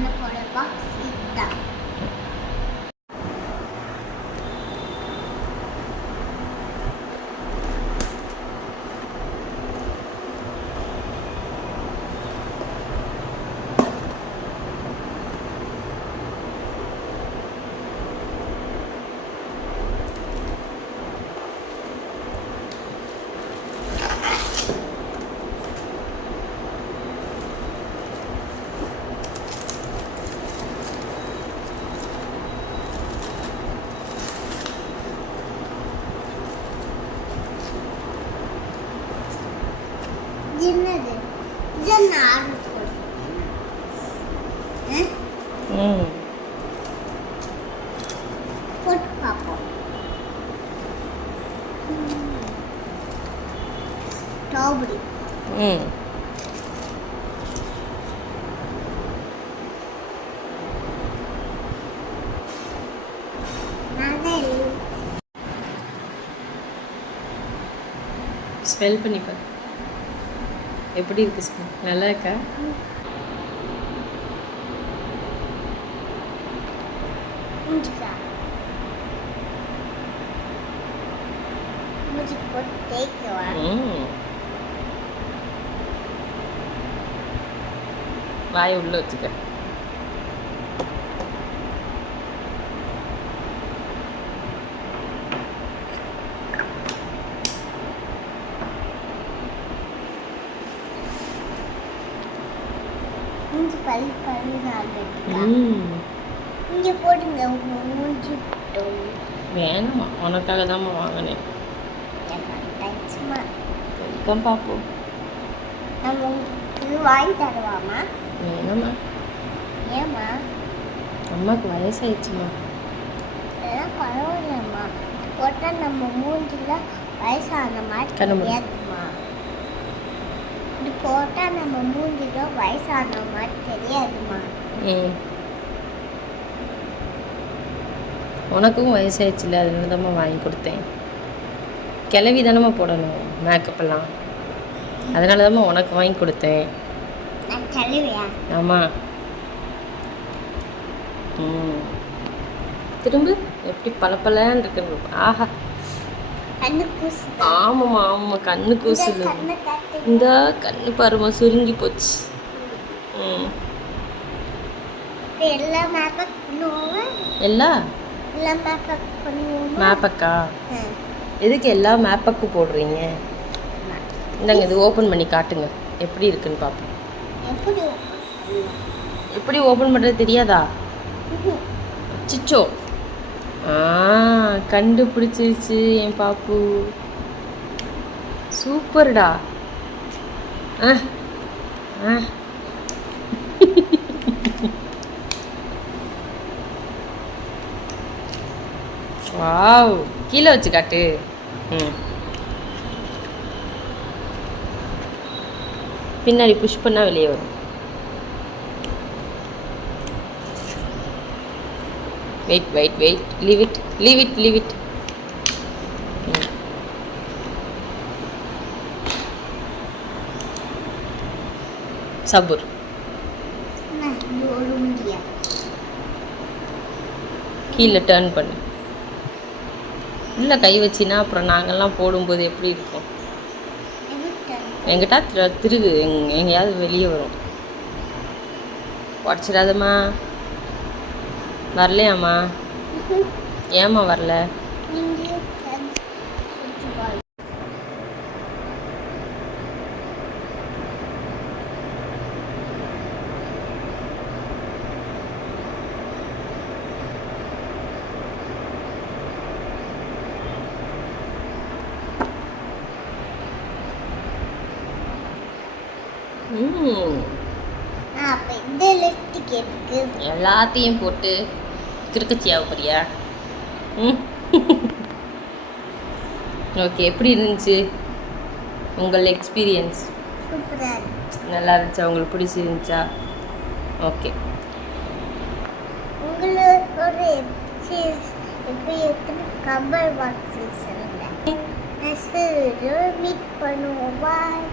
பண்ண போற பாக்ஸ் இதுதான். என்னது இது நான் போட்டு பார்ப்போம். ஸ்ட்ராபெரி ஸ்மெல் பண்ணி பாரு. எப்படி இருக்கு ஸ்மெல்? நல்லா இருக்கா? வாயை உள்ள வச்சுக்க. இங்கே போடுங்க. மூஞ்சி வேணாமா, உனக்காக தான் வாங்கினேன். வெல்கம் பாப்பு. நம்ம உங்களுக்கு வாங்கி தருவாமா? வேணாமா. ஏம்மா? அம்மாவுக்கு வயசாயிடுச்சுமா. அதெல்லாம் பரவாயில்லம்மா. போட்டால் நம்ம மூஞ்சில் வயசான மாதிரி தெரியாதுமா. இது போட்டால் நம்ம மூஞ்சில் வயசான மாதிரி தெரியாதுமா. உனக்கும் வயசாயிடுச்சுல, அதனால தான் வாங்கி கொடுத்தேன். கிளவி தானம்மா போடணும் மேக்கப்பெல்லாம், அதனால தான் உனக்கு வாங்கி கொடுத்தேன். ஆமாம். திரும்ப எப்படி பளபளன்னு இருக்கு. ஆஹா, ஆமாம்மா ஆமாம், கண்ணு கூசுது. இந்த கண்ணு பாருமா சுருங்கி போச்சு. எல்லா மேப்பக்கா எதுக்கு எல்லா மேப்பக்கும் போடுறீங்க? இந்தாங்க, இது ஓப்பன் பண்ணி காட்டுங்க எப்படி இருக்குன்னு பார்ப்போம். எப்படி ஓப்பன் பண்ணுறது தெரியாதா? சிச்சோ, கண்டுபிடிச்சிருச்சு என் பாப்பு. சூப்பர்டா. வாவ், கீழே வச்சு காட்டு. பின்னாடி புஷ் பண்ணால் வெளியே வரும். Wait wait wait, leave it leave it leave it. சபூர், கீழே டர்ன் பண்ணு. இல்லை கை வச்சின்னா அப்புறம் நாங்கள்லாம் போடும்போது எப்படி இருக்கும்? எங்கிட்ட திருகு எங்கேயாவது வெளியே வரும். உடச்சிடாதம்மா. வரலையாம்மா? ஏம்மா வரல? எல்லாத்தையும் போட்டு கிறுக்கச்சியாக போறியா? ஓகே, எப்படி இருந்துச்சு உங்கள் எக்ஸ்பீரியன்ஸ்? நல்லா இருந்துச்சா? உங்களுக்கு பிடிச்சிருந்துச்சா? ஓகே, உங்களுக்கு கம்பர் பாக்ஸ் மீட் பண்ணுவோம். பாய்.